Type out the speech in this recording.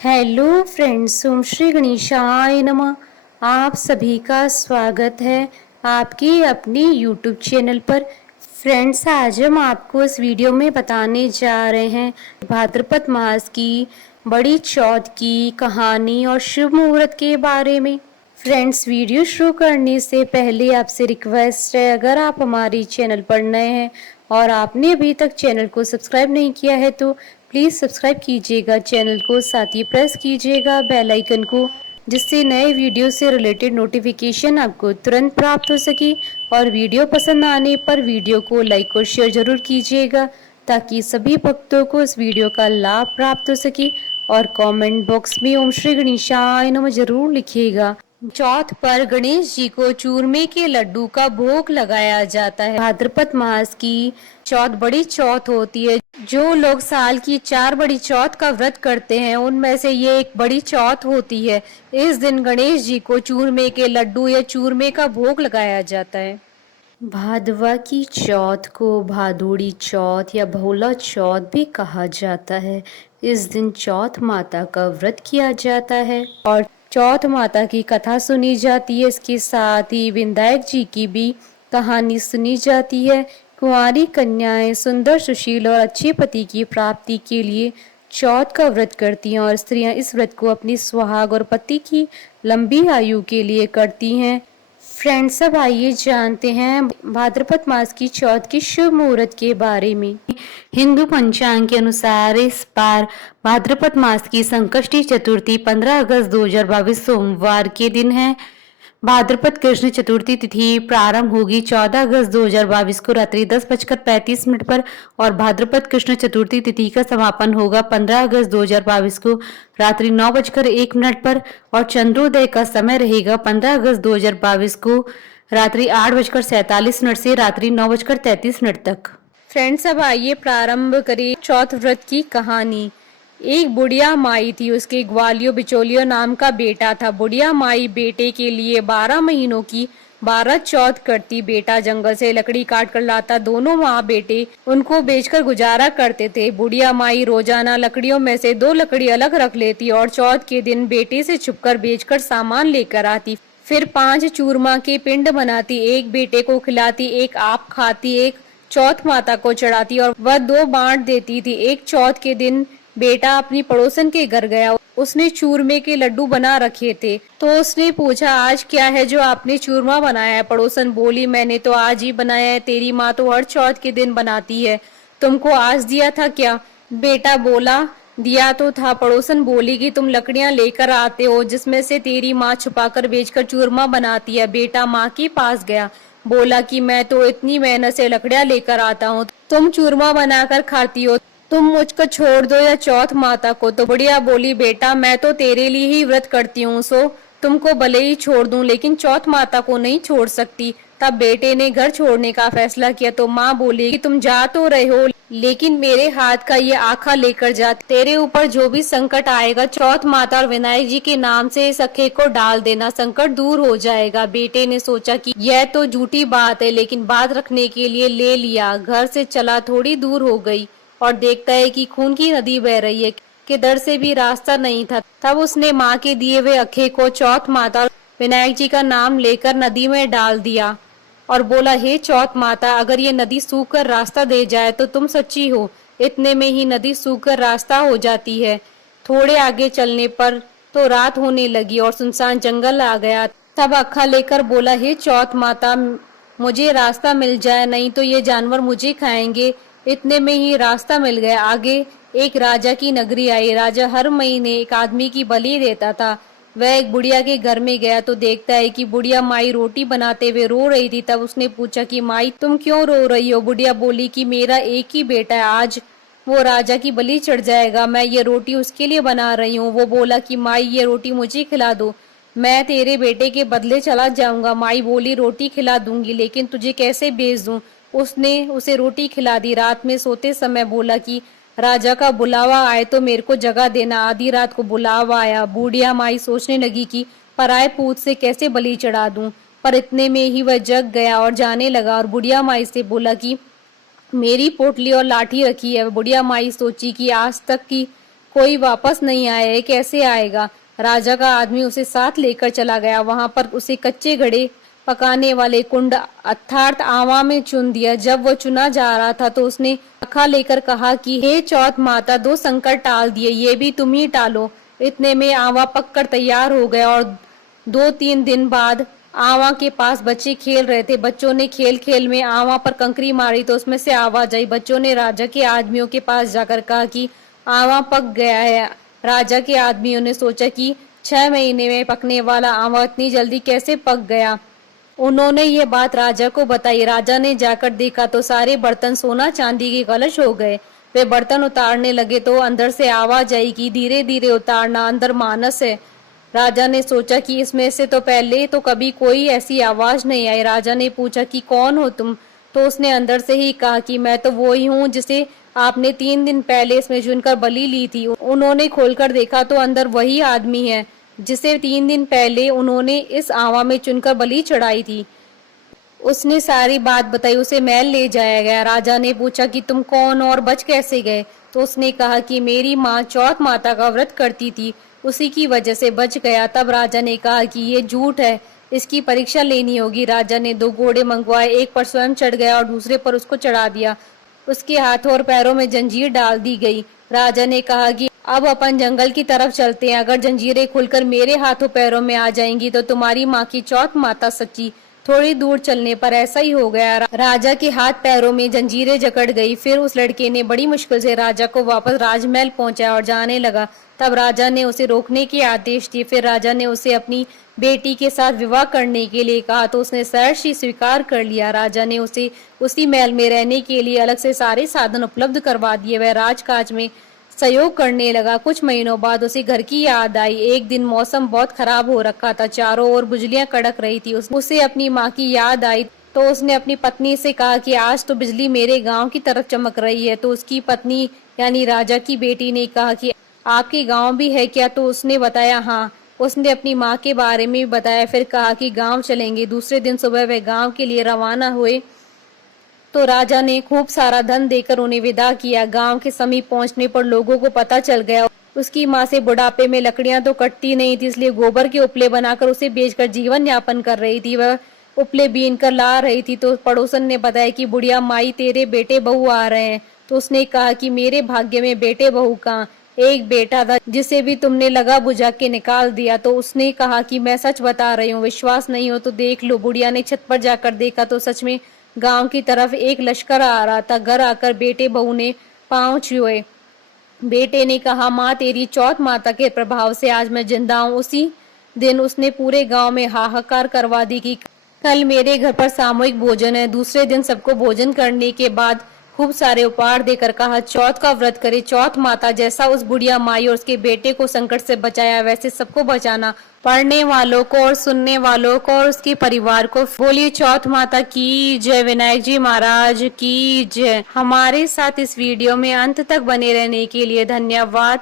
Hello friends, ओम श्री गणेशाय नमः। आप सभी का स्वागत है आपके अपने यूट्यूब चैनल पर। फ्रेंड्स, आज हम आपको इस वीडियो में बताने जा रहे हैं भाद्रपद मास की बड़ी चौथ की कहानी और शुभ मुहूर्त के बारे में। फ्रेंड्स, वीडियो शुरू करने से पहले आपसे रिक्वेस्ट है, अगर आप हमारे चैनल पर नए हैं और आपने अभी तक चैनल को सब्सक्राइब नहीं किया है तो प्लीज़ सब्सक्राइब कीजिएगा चैनल को, साथ ही प्रेस कीजिएगा बेल आइकन को, जिससे नए वीडियो से रिलेटेड नोटिफिकेशन आपको तुरंत प्राप्त हो सके। और वीडियो पसंद आने पर वीडियो को लाइक और शेयर जरूर कीजिएगा ताकि सभी भक्तों को इस वीडियो का लाभ प्राप्त हो सके। और कमेंट बॉक्स में ओम श्री गणेशाय नमः जरूर लिखिएगा। चौथ पर गणेश जी को चूरमे के लड्डू का भोग लगाया जाता है। भाद्रपद मास की चौथ बड़ी चौथ होती है। जो लोग साल की 4 बड़ी चौथ का व्रत करते हैं उनमें से ये एक बड़ी चौथ होती है। इस दिन गणेश जी को चूरमे के लड्डू या चूरमे का भोग लगाया जाता है। भादवा की चौथ को भादुड़ी चौथ या भोला चौथ भी कहा जाता है। इस दिन चौथ माता का व्रत किया जाता है और चौथ माता की कथा सुनी जाती है। इसके साथ ही विनायक जी की भी कहानी सुनी जाती है। कुंवारी कन्याएं सुंदर, सुशील और अच्छे पति की प्राप्ति के लिए चौथ का व्रत करती हैं और स्त्रियां इस व्रत को अपनी सुहाग और पति की लंबी आयु के लिए करती हैं। फ्रेंड्स, अब आइए जानते हैं भाद्रपद मास की चौथ की शुभ मुहूर्त के बारे में। हिंदू पंचांग के अनुसार इस बार भाद्रपद मास की संकष्टी चतुर्थी 15 अगस्त 2022 सोमवार के दिन है। भाद्रपद कृष्ण चतुर्थी तिथि प्रारंभ होगी 14 अगस्त 2022 को रात्रि 10:35 पर और भाद्रपद कृष्ण चतुर्थी तिथि का समापन होगा 15 अगस्त 2022 को रात्रि 9:01 पर और चंद्रोदय का समय रहेगा 15 अगस्त 2022 को रात्रि 8:47 से रात्रि 9:33 तक। फ्रेंड्स, अब आइए प्रारंभ करें चौथ व्रत की कहानी। एक बुढ़िया माई थी, उसके ग्वालियो बिचौलियो नाम का बेटा था। बुढ़िया माई बेटे के लिए 12 महीनों की 12 चौथ करती। बेटा जंगल से लकड़ी काट कर लाता। दोनों माँ बेटे उनको बेचकर गुजारा करते थे। बुढ़िया माई रोजाना लकड़ियों में से 2 लकड़ी अलग रख लेती और चौथ के दिन बेटे से छुपकर बेचकर सामान लेकर आती। फिर 5 चूरमा के पिंड बनाती, एक बेटे को खिलाती, एक आप खाती, एक चौथ माता को चढ़ाती और वह 2 बांट देती थी। एक चौथ के दिन बेटा अपनी पड़ोसन के घर गया। उसने चूरमे के लड्डू बना रखे थे तो उसने पूछा, आज क्या है जो आपने चूरमा बनाया है? पड़ोसन बोली, मैंने तो आज ही बनाया है, तेरी माँ तो हर चौथ के दिन बनाती है, तुमको आज दिया था क्या? बेटा बोला, दिया तो था। पड़ोसन बोली कि तुम लकड़ियां लेकर आते हो जिसमें से तेरी माँ छुपाकर बेचकर चूरमा बनाती है। बेटा माँ के पास गया, बोला कि मैं तो इतनी मेहनत से लकड़ियां लेकर आता हूँ, तुम चूरमा बनाकर खाती हो, तुम मुझको छोड़ दो या चौथ माता को। तो बुढ़िया बोली, बेटा मैं तो तेरे लिए ही व्रत करती हूँ, सो तुमको भले ही छोड़ दूं लेकिन चौथ माता को नहीं छोड़ सकती। तब बेटे ने घर छोड़ने का फैसला किया तो माँ बोली कि तुम जा तो रहे हो लेकिन मेरे हाथ का ये आखा लेकर जा। तेरे ऊपर जो भी संकट आएगा चौथ माता और विनायक जी के नाम से इस अखे को डाल देना, संकट दूर हो जाएगा। बेटे ने सोचा कि यह तो झूठी बात है लेकिन बात रखने के लिए ले लिया। घर से चला, थोड़ी दूर हो गई और देखता है कि खून की नदी बह रही है, कि दर से भी रास्ता नहीं था। तब उसने माँ के दिए हुए अखे को चौथ माता और विनायक जी का नाम लेकर नदी में डाल दिया और बोला, हे चौथ माता, अगर ये नदी सूख कर रास्ता दे जाए तो तुम सच्ची हो। इतने में ही नदी सूख कर रास्ता हो जाती है। थोड़े आगे चलने पर तो रात होने लगी और सुनसान जंगल आ गया। तब अखा लेकर बोला, हे चौथ माता, मुझे रास्ता मिल जाए, नहीं तो ये जानवर मुझे खाएंगे। इतने में ही रास्ता मिल गया। आगे एक राजा की नगरी आई। राजा हर महीने एक आदमी की बलि देता था। वह एक बुढ़िया के घर में गया तो देखता है कि बुढ़िया माई रोटी बनाते हुए रो रही थी। तब उसने पूछा कि माई तुम क्यों रो रही हो? बुढ़िया बोली कि मेरा एक ही बेटा है, आज वो राजा की बलि चढ़ जाएगा, मैं ये रोटी उसके लिए बना रही हूँ। वो बोला कि माई ये रोटी मुझे खिला दो, मैं तेरे बेटे के बदले चला जाऊंगा। माई बोली, रोटी खिला दूंगी लेकिन तुझे कैसे भेज दूं? उसने उसे रोटी खिला दी। रात में सोते समय बोला कि राजा का बुलावा आए तो मेरे को जगह देना। आधी रात को बुलावा आया। बूढ़िया माई सोचने लगी कि पराए पूत से कैसे बलि चढ़ा दूं, पर इतने में ही वह जग गया और जाने लगा और बुढ़िया माई से बोला कि मेरी पोटली और लाठी रखी है। बुढ़िया माई सोची कि आज तक की कोई वापस नहीं आया है, कैसे आएगा। राजा का आदमी उसे साथ लेकर चला गया। वहां पर उसे कच्चे घड़े पकाने वाले कुंड अर्थात आवा में चुन दिया। जब वो चुना जा रहा था तो उसने अखा लेकर कहा कि हे चौथ माता, 2 संकट टाल दिए, ये भी तुम ही टालो। इतने में आवा पककर तैयार हो गया और 2-3 दिन बाद आवा के पास बच्चे खेल रहे थे। बच्चों ने खेल खेल में आवा पर कंकरी मारी तो उसमें से आवाज आई। बच्चों ने राजा के आदमियों के पास जाकर कहा कि आवा पक गया है। राजा के आदमियों ने सोचा कि 6 महीने में पकने वाला आवा इतनी जल्दी कैसे पक गया। उन्होंने ये बात राजा को बताई। राजा ने जाकर देखा तो सारे बर्तन सोना चांदी के कलश हो गए। वे बर्तन उतारने लगे तो अंदर से आवाज आई कि धीरे धीरे उतारना, अंदर मानस है। राजा ने सोचा कि इसमें से तो पहले तो कभी कोई ऐसी आवाज नहीं आई। राजा ने पूछा कि कौन हो तुम, तो उसने अंदर से ही कहा कि मैं तो वो ही हूँ जिसे आपने 3 दिन पहले इसमें चुनकर बलि ली थी। उन्होंने खोलकर देखा तो अंदर वही आदमी है जिसे 3 दिन पहले उन्होंने इस आवा में चुनकर बलि चढ़ाई थी। उसने सारी बात बताई। उसे महल ले जाया गया। राजा ने पूछा कि तुम कौन और बच कैसे गए, तो उसने कहा कि मेरी माँ चौथ माता का व्रत करती थी, उसी की वजह से बच गया। तब राजा ने कहा कि ये झूठ है, इसकी परीक्षा लेनी होगी। राजा ने 2 घोड़े मंगवाए, एक पर स्वयं चढ़ गया और दूसरे पर उसको चढ़ा दिया। उसके हाथों और पैरों में जंजीर डाल दी गई। राजा ने कहा कि अब अपन जंगल की तरफ चलते हैं। अगर जंजीरें खुलकर मेरे हाथों पैरों में आ जाएंगी तो तुम्हारी माँ की चौथ माता सच्ची। थोड़ी दूर चलने पर ऐसा ही हो गया। राजा के हाथ पैरों में जंजीरें जकड़ गई। फिर उस लड़के ने बड़ी मुश्किल से राजा को वापस राजमहल पहुंचाया और जाने लगा। तब राजा ने उसे रोकने के आदेश दिए। फिर राजा ने उसे अपनी बेटी के साथ विवाह करने के लिए कहा तो उसने सहर्ष स्वीकार कर लिया। राजा ने उसे उसी महल में रहने के लिए अलग से सारे साधन उपलब्ध करवा दिए। वह राजकाज में सहयोग करने लगा। कुछ महीनों बाद उसे घर की याद आई। एक दिन मौसम बहुत खराब हो रखा था, चारों ओर बिजलियां कड़क रही थी। उसे अपनी माँ की याद आई तो उसने अपनी पत्नी से कहा कि आज तो बिजली मेरे गांव की तरफ चमक रही है। तो उसकी पत्नी यानी राजा की बेटी ने कहा कि आपके गांव भी है क्या? तो उसने बताया हाँ। उसने अपनी माँ के बारे में भी बताया। फिर कहा कि गांव चलेंगे। दूसरे दिन सुबह वे गांव के लिए रवाना हुए तो राजा ने खूब सारा धन देकर उन्हें विदा किया। गांव के समीप पहुंचने पर लोगों को पता चल गया उसकी माँ से बुढ़ापे में लकड़ियां तो कटती नहीं थी, इसलिए गोबर के उपले बनाकर उसे बेचकर जीवन यापन कर रही थी। वह उपले बीन कर ला रही थी तो पड़ोसन ने बताया कि बुढ़िया माई, तेरे बेटे बहू आ रहे हैं। तो उसने कहा कि मेरे भाग्य में बेटे बहू कहाँ, एक बेटा था जिसे भी तुमने लगा बुझा के निकाल दिया। तो उसने कहा कि मैं सच बता रही हूँ, विश्वास नहीं हो तो देख लो। बुढ़िया ने छत पर जाकर देखा तो सच में गांव की तरफ एक लश्कर आ रहा था। घर आकर बेटे बहू ने पांव छुए। बेटे ने कहा, माँ तेरी चौथ माता के प्रभाव से आज मैं जिंदा हूँ। उसी दिन उसने पूरे गांव में हाहाकार करवा दी कि कल मेरे घर पर सामूहिक भोजन है। दूसरे दिन सबको भोजन करने के बाद खूब सारे उपहार देकर कहा, चौथ का व्रत करे। चौथ माता जैसा उस बुढ़िया माई और उसके बेटे को संकट से बचाया, वैसे सबको बचाना। पढ़ने वालों को और सुनने वालों को और उसके परिवार को बोलिए चौथ माता की जय, विनायक जी महाराज की जय। हमारे साथ इस वीडियो में अंत तक बने रहने के लिए धन्यवाद।